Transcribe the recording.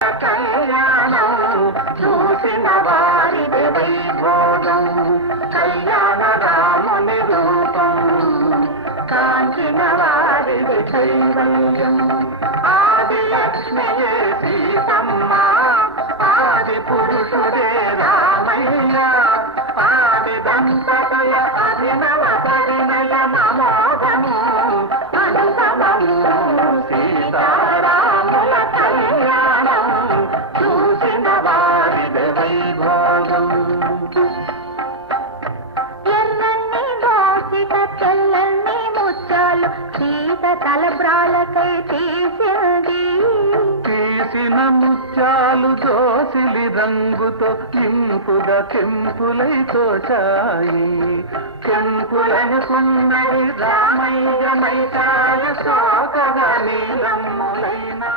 కళ్యాణం చూసిన వారిది వైభోగం కళ్యాణ రాముని రూపం కాంచిన వారిది కైవల్యం ఆది లక్ష్మియే సీతమ్మ ఆది పురుషుడే రామయ్య ఆది దంపతుల అభినవ పరిణయ మమోఘము అనుపమము సీతారాముల కళ్యాణం చూసిన వారిది వైభోగం ఎర్రన్ని దోసిక తెల్లన్ని ముత్యాలు సీత తలబ్రాలకై తీసిన ముత్యాలు దోసిలి రంగుతో ఇంపుగా కెంపులై తోచాయి కెంపులనుకున్నది రామయ్య మైకాల సోకగా నీలమ్ములైనా